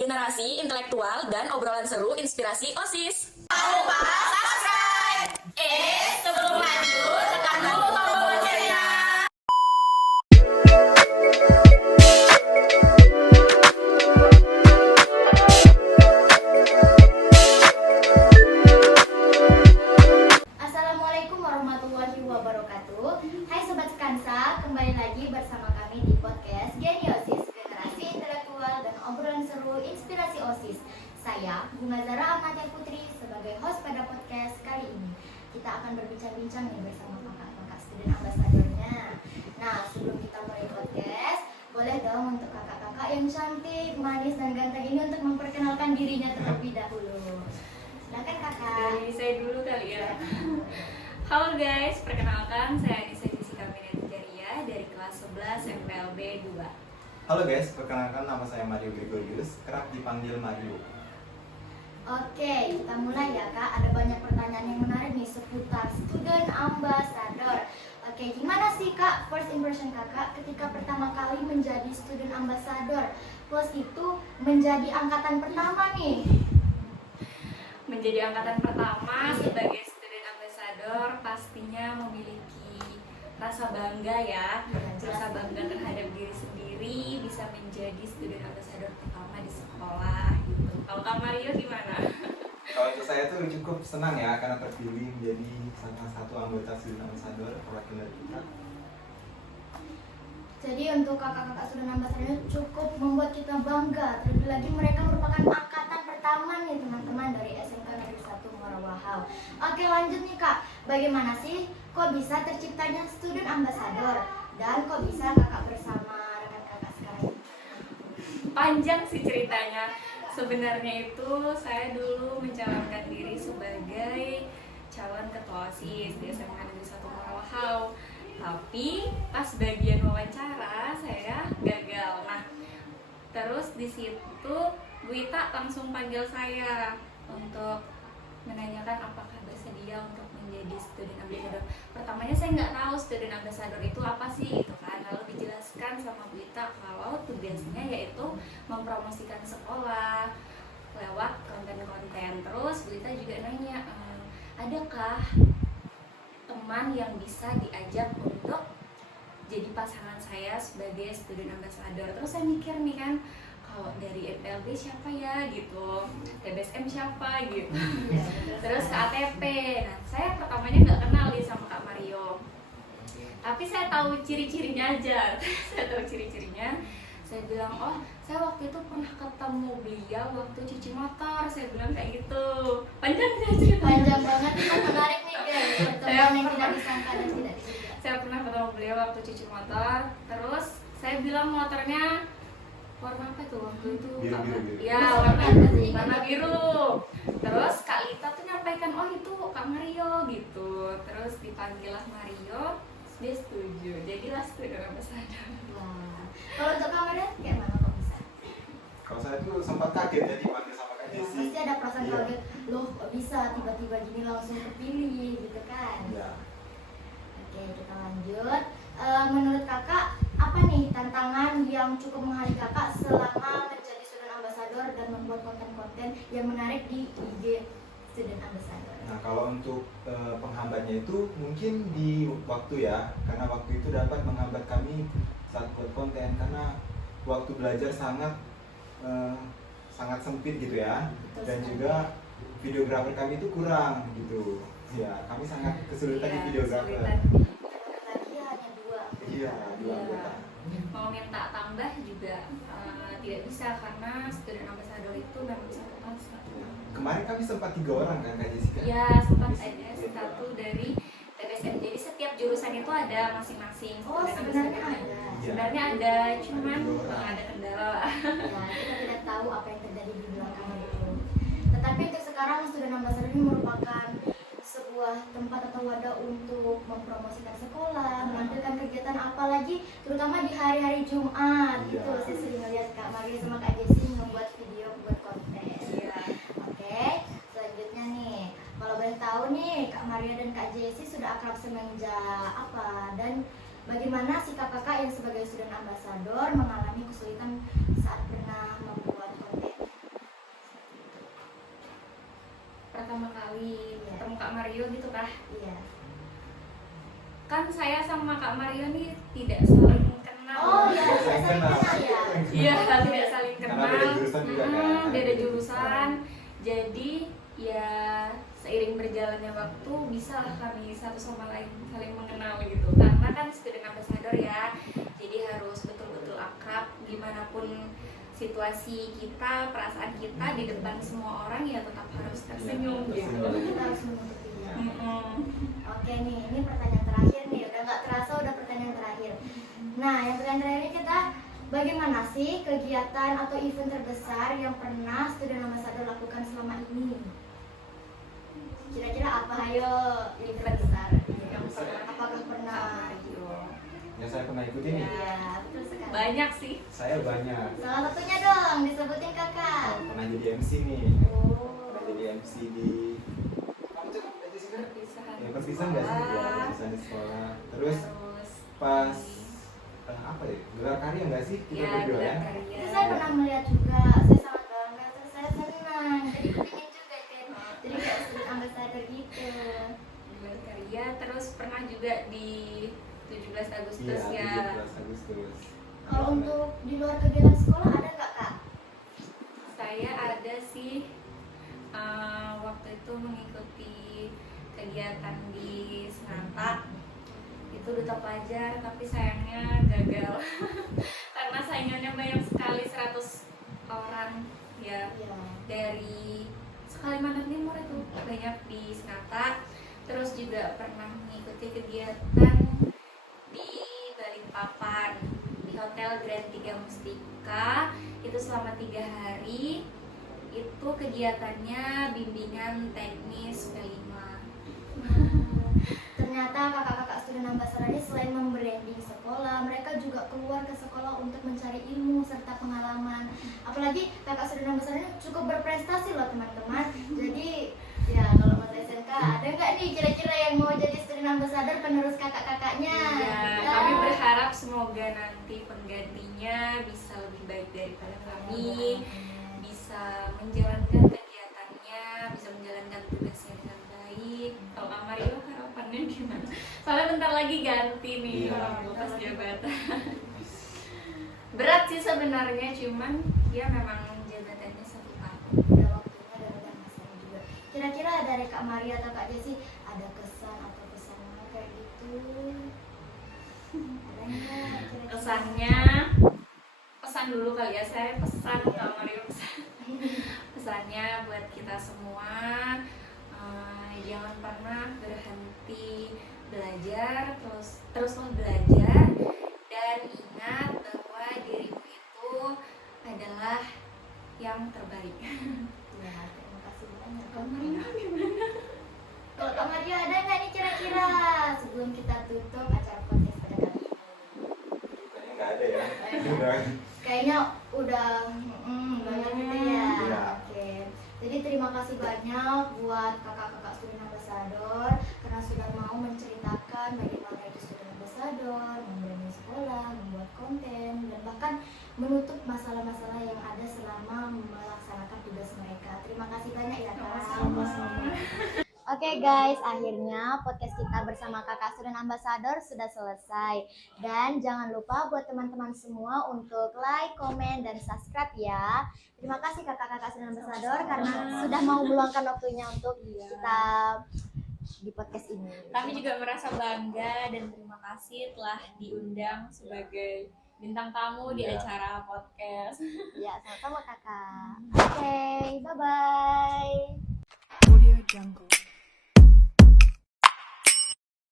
Generasi intelektual dan obrolan seru inspirasi OSIS. Jangan lupa subscribe. Sebelum lanjut, tekan dulu tombol loncengnya. Assalamualaikum warahmatullahi wabarakatuh. Hai Sobat Sekansa, kembali lagi bersama kami di podcast Geniosis, Generasi Intelektual dan Obrolan Seru Inspirasi OSIS. Saya, Bunga Zara Amatia Putri, sebagai host pada podcast kali ini. Kita akan berbincang-bincang nih bersama kakak-kakak student ambassadornya. Nah, sebelum kita mulai podcast, boleh dong untuk kakak-kakak yang cantik, manis, dan ganteng ini untuk memperkenalkan dirinya terlebih dahulu. Silakan kakak. Dari saya dulu kali ya. Halo guys, perkenalkan saya Anissa Jessica Minetijaria dari kelas 11 MPLB 2. Halo guys, perkenalkan nama saya Mario Gregorius, kerap dipanggil Mario. Oke, kita mulai ya kak. Ada banyak pertanyaan yang menarik nih seputar student ambassador. Oke, gimana sih kak first impression kakak ketika pertama kali menjadi student ambassador? Plus itu menjadi angkatan pertama nih. Menjadi angkatan pertama sebagai student ambassador pastinya memiliki rasa bangga ya. Rasa bangga terhadap diri sendiri bisa menjadi student ambassador pertama di sekolah gitu. Kalau Kak Mario gimana? Kalau untuk saya tuh cukup senang ya karena terpilih menjadi salah satu anggota student ambassador perwakilan kita. Jadi untuk kakak-kakak student ambassador cukup membuat kita bangga. Terlebih lagi mereka merupakan angkatan pertama nih teman-teman dari SMK Negeri 1 Muara Wahau. Oke, lanjut nih kak. Bagaimana sih kok bisa terciptanya student ambassador? Dan kok bisa kakak bersama rekan kakak sekarang? Panjang sih ceritanya. Sebenarnya itu saya dulu mencalonkan diri sebagai calon ketua OSIS di SMK Negeri 1 Muara Wahau. Tapi pas bagian wawancara saya gagal. Nah, terus di situ Bu Ita langsung panggil saya untuk menanyakan apakah bersedia untuk menjadi student ambassador. Pertamanya saya nggak tahu student ambassador itu apa sih gitu kan. Lalu dijelaskan sama Bu Ita kalau tugasnya yaitu mempromosikan sekolah lewat konten-konten. Terus Bu Ita juga nanya, adakah teman yang bisa diajak untuk jadi pasangan saya sebagai student ambassador. Terus saya mikir nih kan, kalau dari MPLB siapa ya gitu, TBSM siapa gitu. Terus ke ATP. Nah, saya pertamanya nggak kenal nih sama Kak Mario, tapi saya tahu ciri-cirinya aja. Saya tahu ciri-cirinya. Saya bilang, oh saya waktu itu pernah ketemu beliau waktu cuci motor. Saya bilang kayak gitu. Panjang ya ceritanya. Panjang banget, itu menarik nih guys. Pertemuan yang tidak disangka dan tidak diduga. Saya pernah ketemu beliau waktu cuci motor. Terus saya bilang motornya warna apa tuh waktu itu? Biru. Ya, warna biru. Terus Kak Lita tuh nyampaikan, oh itu Kak Mario gitu. Terus dipanggil lah Mario, dia setuju. Jadilah student ambassador. Wah. Kalau untuk kamarnya gimana kok bisa? Kalau saya tuh sempat kaget ya dipanggil sama Kak Ya, Jessi. pasti ada perasaan Iya. kaget, loh kok bisa tiba-tiba gini langsung kepilih gitu kan? Iya. Oke, kita lanjut. Menurut kakak, apa nih tantangan yang cukup menghalangi kakak selama menjadi student ambassador dan membuat konten-konten yang menarik di IG student ambassador? Nah kalau untuk penghambatnya itu mungkin di waktu ya, karena waktu itu dapat menghambat kami saat buat konten karena waktu belajar sangat sempit gitu ya. Betul Dan sekali. juga videografer kami itu kurang gitu. Ya, kami sangat kesulitan di videografer. Lagi hanya dua. Iya, dua Iya. anggota. Mau minta tambah juga tidak bisa karena student ambassador itu memang satu masa. Kemarin kami sempat 3 orang kan Kak Jessica? Ya, sempat ada satu dari TBSM. Jadi setiap jurusan itu ada masing-masing Oh, student sebenarnya ambassador. ada. Iya. Sebenarnya ada, cuman Ada 2 orang. ada kendala lah. Ya, kita tidak tahu apa yang terjadi di belakang itu. Tetapi untuk sekarang student ambassador ini merupakan sebuah tempat atau wadah untuk mempromosikan sekolah, menampilkan kegiatan apalagi terutama di hari-hari Jumat. Iya. Gitu, saya sering melihat Kak Maria sama Kak Jessi membuat video, buat konten. Iya. Oke, selanjutnya nih, kalau boleh tahu nih Kak Maria dan Kak Jessi sudah akrab semenjak apa dan bagaimana sikap kakak yang sebagai student ambassador mengalami kesulitan Mario gitu kah? Iya. Kan saya sama Kak Mario nih tidak saling kenal. Oh iya, Saling saling kenal. kenal ya. Iya, tidak saling Karena kenal. beda jurusan juga kan. Beda jurusan. Jadi ya seiring berjalannya waktu bisa lah kami satu sama lain saling mengenal gitu. Karena kan student ambassador ya. Jadi harus betul-betul akrab gimana pun situasi kita, perasaan kita di depan semua orang ya tetap harus tersenyum Iya, gitu. tersenyum. Kita harus menutupinya. Mm-mm. Oke nih, ini pertanyaan terakhir nih. Udah nggak terasa udah pertanyaan terakhir. Nah, yang pertanyaan terakhir ini kita, bagaimana sih kegiatan atau event terbesar yang pernah student ambassador lakukan selama ini? Kira-kira apa? Ayo, event besar yang pernah, apakah pernah? Ya saya pernah ikutin nih. Iya, betul sekali. Banyak sih. Saya banyak. Salah satunya dong, disebutin kakak. Pernah jadi MC nih. Oh. Pernah jadi MC di kamu cukup aja sih kan? Perpisahan. Ya perpisahan nggak sih? Ya sekolah. perpisahan di sekolah. Terus Terus pas apa ya? Gelar karya nggak sih kita ya berdua ya? Itu saya pernah melihat juga, saya sangat bangga, terus saya senang. Jadi kepingin juga kan, jadi kayak student ambassador gitu. gelar karya, terus pernah juga di 17 Agustus Iya, ya. 17 Agustus. Kalau untuk di luar kegiatan sekolah ada nggak kak? Saya ada sih waktu itu mengikuti kegiatan di Senanta. Itu duta pelajar tapi sayangnya gagal. Karena saingannya banyak sekali, 100 orang ya. Iya. Dari Kalimantan Timur itu banyak di Senata. Terus juga pernah mengikuti kegiatan di Balikpapan di Hotel Grand 3 Mustika. Itu selama 3 hari. Itu kegiatannya bimbingan teknis P5. Ternyata kakak-kakak student ambassador ini selain membranding sekolah, mereka juga keluar ke sekolah untuk mencari ilmu serta pengalaman. Apalagi kakak student ambassador ini cukup berprestasi loh teman-teman. Jadi ya kalau mata SMK ada nggak nih kira-kira yang mau jadi student ambassador penerus kakak-kakaknya? Ya, kami berharap semoga nanti penggantinya bisa lebih baik daripada kami, bisa menjalankan kegiatannya, bisa menjalankan tugasnya dengan baik. Kalau Kak Mario harapannya gimana? Soalnya bentar lagi ganti nih Iya. lepas jabatan. Berat sih sebenarnya, cuman ya memang jabatannya 1 tahun. Udah waktunya dan udah masanya juga. Kira-kira dari Kak Maria atau Kak Jessy ada kesan atau pesan kayak gitu? Ada nggak kira-kira? Kesannya, pesan dulu kali ya, saya pesan Kak Mario pesannya buat kita semua, jangan pernah berhenti belajar, teruslah belajar, dan ingat bahwa dirimu itu adalah yang terbaik. Ya, terima kasih banyak. Kak Mario Kalau Kak Maria ada nggak nih kira-kira sebelum kita tutup acara podcast pada kali ini? Kayaknya nggak ada ya. Udah. Kayaknya udah banyak gitu ya. Iya. Oke. Jadi terima kasih banyak buat kakak-kakak student ambassador karena sudah mau menceritakan bagaimana itu student ambassador, membranding sekolah, membuat konten, dan bahkan menutup masalah-masalah yang ada selama melaksanakan tugas mereka. Terima kasih banyak ya kak. Sama-sama. Oke guys, akhirnya podcast kita bersama kakak student ambassador sudah selesai. Dan jangan lupa buat teman-teman semua untuk like, komen, dan subscribe ya. Terima kasih kakak-kakak student ambassador karena sudah mau meluangkan waktunya untuk kita di podcast ini. Kami juga merasa bangga dan terima kasih telah diundang sebagai bintang tamu di Ya. acara podcast. Ya, sama-sama kakak. Oke, bye-bye. Audio Jungle.